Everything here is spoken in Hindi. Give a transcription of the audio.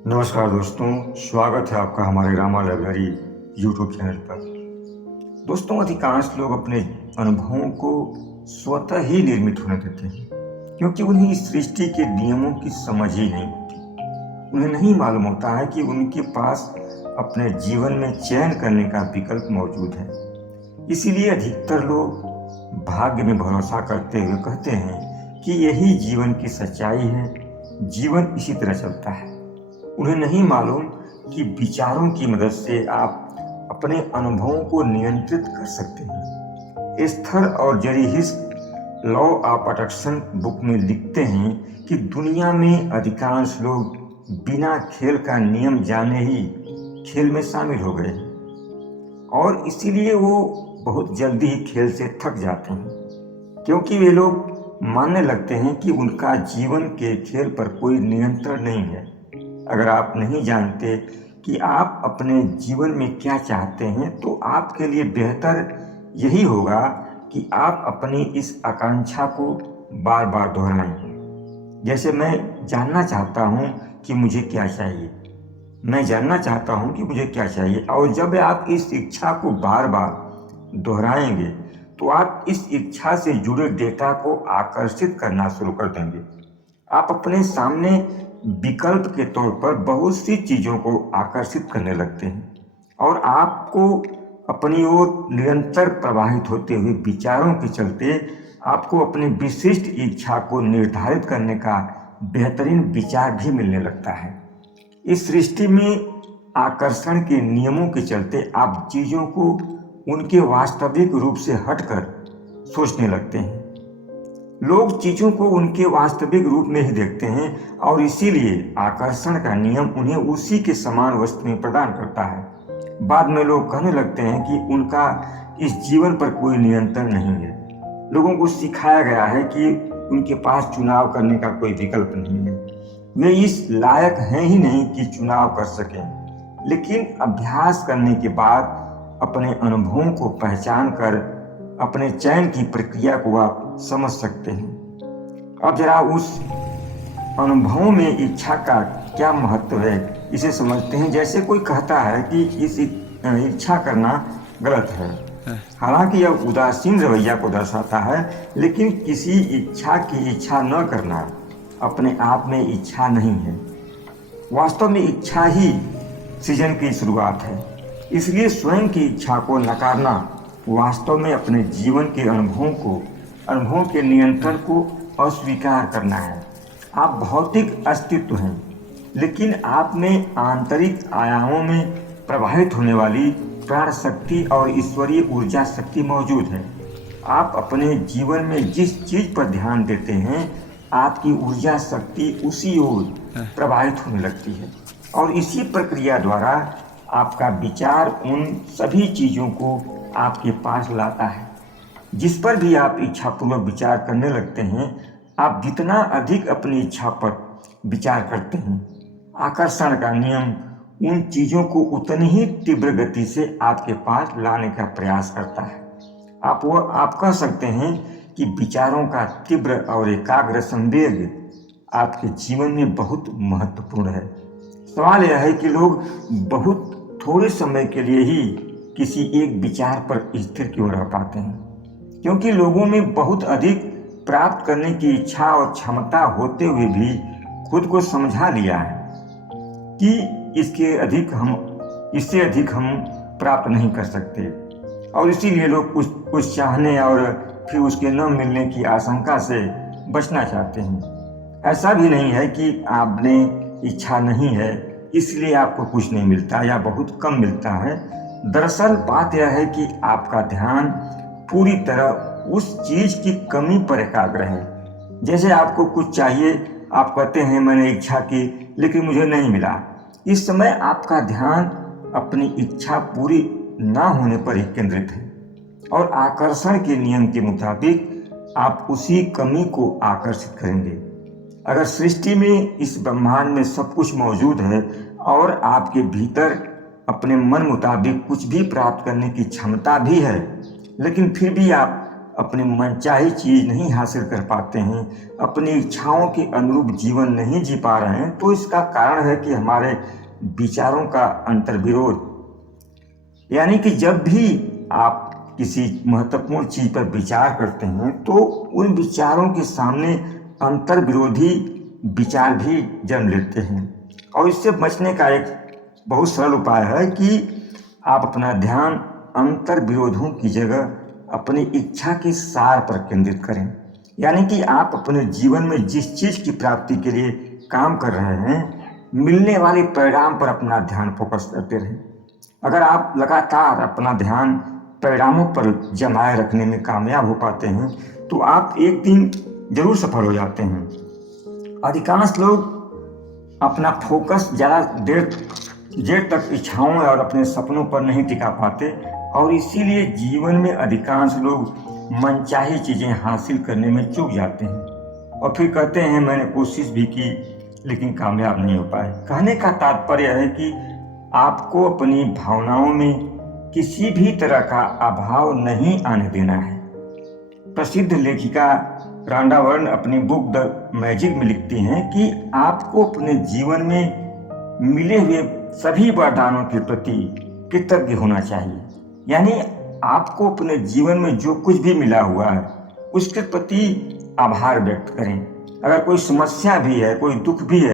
नमस्कार दोस्तों, स्वागत है आपका हमारे रामा लाइब्रेरी यूट्यूब चैनल पर। दोस्तों, अधिकांश लोग अपने अनुभवों को स्वतः ही निर्मित होने देते हैं क्योंकि उन्हें इस सृष्टि के नियमों की समझ ही नहीं होती। उन्हें नहीं मालूम होता है कि उनके पास अपने जीवन में चयन करने का विकल्प मौजूद है। इसीलिए अधिकतर लोग भाग्य में भरोसा करते हुए कहते हैं कि यही जीवन की सच्चाई है, जीवन इसी तरह चलता है। उन्हें नहीं मालूम कि विचारों की मदद से आप अपने अनुभवों को नियंत्रित कर सकते हैं। एस्थर और Jerry his law of attraction book में लिखते हैं कि दुनिया में अधिकांश लोग बिना खेल का नियम जाने ही खेल में शामिल हो गए और इसीलिए वो बहुत जल्दी ही खेल से थक जाते हैं, क्योंकि वे लोग मानने लगते हैं कि उनका जीवन के खेल पर कोई नियंत्रण नहीं है। अगर आप नहीं जानते कि आप अपने जीवन में क्या चाहते हैं, तो आपके लिए बेहतर यही होगा कि आप अपनी इस आकांक्षा को बार बार दोहराएं। जैसे मैं जानना चाहता हूं कि मुझे क्या चाहिए, मैं जानना चाहता हूं कि मुझे क्या चाहिए, और जब आप इस इच्छा को बार बार दोहराएंगे तो आप इस इच्छा से जुड़े डेटा को आकर्षित करना शुरू कर देंगे। आप अपने सामने विकल्प के तौर पर बहुत सी चीज़ों को आकर्षित करने लगते हैं और आपको अपनी ओर निरंतर प्रवाहित होते हुए विचारों के चलते आपको अपनी विशिष्ट इच्छा को निर्धारित करने का बेहतरीन विचार भी मिलने लगता है। इस सृष्टि में आकर्षण के नियमों के चलते आप चीज़ों को उनके वास्तविक रूप से हटकर सोचने लगते हैं। लोग चीज़ों को उनके वास्तविक रूप में ही देखते हैं और इसीलिए आकर्षण का नियम उन्हें उसी के समान वस्तु में प्रदान करता है। बाद में लोग कहने लगते हैं कि उनका इस जीवन पर कोई नियंत्रण नहीं है। लोगों को सिखाया गया है कि उनके पास चुनाव करने का कोई विकल्प नहीं है, वे इस लायक हैं ही नहीं कि चुनाव कर सकें। लेकिन अभ्यास करने के बाद अपने अनुभवों को पहचान कर अपने चयन की प्रक्रिया को आप समझ सकते हैं। अब जरा उस अनुभवों में इच्छा का क्या महत्व है, इसे समझते हैं। जैसे कोई कहता है कि इस इच्छा करना गलत है, हालांकि यह उदासीन रवैया को दर्शाता है, लेकिन किसी इच्छा की इच्छा न करना अपने आप में इच्छा नहीं है। वास्तव में इच्छा ही सृजन की शुरुआत है। इसलिए स्वयं की इच्छा को नकारना वास्तव में अपने जीवन के अनुभवों के नियंत्रण को अस्वीकार करना है। आप भौतिक अस्तित्व हैं, लेकिन आप में आंतरिक आयामों में प्रवाहित होने वाली प्राण शक्ति और ईश्वरीय ऊर्जा शक्ति मौजूद है। आप अपने जीवन में जिस चीज पर ध्यान देते हैं, आपकी ऊर्जा शक्ति उसी ओर प्रवाहित होने लगती है और इसी प्रक्रिया द्वारा आपका विचार उन सभी चीज़ों को आपके पास लाता है। जिस पर भी आप इच्छापूर्वक विचार करने लगते हैं, आप जितना अधिक अपनी इच्छा पर विचार करते हैं, आकर्षण का नियम उन चीज़ों को उतनी ही तीव्र गति से आपके पास लाने का प्रयास करता है। आप कह सकते हैं कि विचारों का तीव्र और एकाग्र संवेग आपके जीवन में बहुत महत्वपूर्ण है। सवाल यह है कि लोग बहुत थोड़े समय के लिए ही किसी एक विचार पर स्थिर क्यों रह पाते हैं, क्योंकि लोगों में बहुत अधिक प्राप्त करने की इच्छा और क्षमता होते हुए भी खुद को समझा लिया है कि इससे अधिक हम प्राप्त नहीं कर सकते, और इसीलिए लोग कुछ चाहने और फिर उसके न मिलने की आशंका से बचना चाहते हैं। ऐसा भी नहीं है कि आपने इच्छा नहीं है इसलिए आपको कुछ नहीं मिलता या बहुत कम मिलता है। दरअसल बात यह है कि आपका ध्यान पूरी तरह उस चीज की कमी पर एकाग्र है। जैसे आपको कुछ चाहिए, आप कहते हैं मैंने इच्छा की लेकिन मुझे नहीं मिला। इस समय आपका ध्यान अपनी इच्छा पूरी ना होने पर ही केंद्रित है और आकर्षण के नियम के मुताबिक आप उसी कमी को आकर्षित करेंगे। अगर सृष्टि में, इस ब्रह्मांड में सब कुछ मौजूद है और आपके भीतर अपने मन मुताबिक कुछ भी प्राप्त करने की क्षमता भी है, लेकिन फिर भी आप अपनी मनचाही चीज नहीं हासिल कर पाते हैं, अपनी इच्छाओं के अनुरूप जीवन नहीं जी पा रहे हैं, तो इसका कारण है कि हमारे विचारों का अंतर्विरोध। यानी कि जब भी आप किसी महत्वपूर्ण चीज पर विचार करते हैं तो उन विचारों के सामने अंतर विरोधी विचार भी जन्म लेते हैं। और इससे बचने का एक बहुत सरल उपाय है कि आप अपना ध्यान अंतर विरोधों की जगह अपनी इच्छा के सार पर केंद्रित करें। यानी कि आप अपने जीवन में जिस चीज की प्राप्ति के लिए काम कर रहे हैं, मिलने वाले परिणाम पर अपना ध्यान फोकस करते रहें। अगर आप लगातार अपना ध्यान परिणामों पर जमाए रखने में कामयाब हो पाते हैं तो आप एक दिन जरूर सफल हो जाते हैं। अधिकांश लोग अपना फोकस ज़्यादा देर तक इच्छाओं और अपने सपनों पर नहीं टिका पाते, और इसीलिए जीवन में अधिकांश लोग मनचाही चीज़ें हासिल करने में चूक जाते हैं और फिर कहते हैं मैंने कोशिश भी की लेकिन कामयाब नहीं हो पाए। कहने का तात्पर्य है कि आपको अपनी भावनाओं में किसी भी तरह का अभाव नहीं आने देना है। प्रसिद्ध लेखिका रांडा वर्न अपनी बुक द मैजिक में लिखती हैं कि आपको अपने जीवन में मिले हुए सभी वरदानों के प्रति कृतज्ञ होना चाहिए। यानी आपको अपने जीवन में जो कुछ भी मिला हुआ है उसके प्रति आभार व्यक्त करें। अगर कोई समस्या भी है, कोई दुख भी है,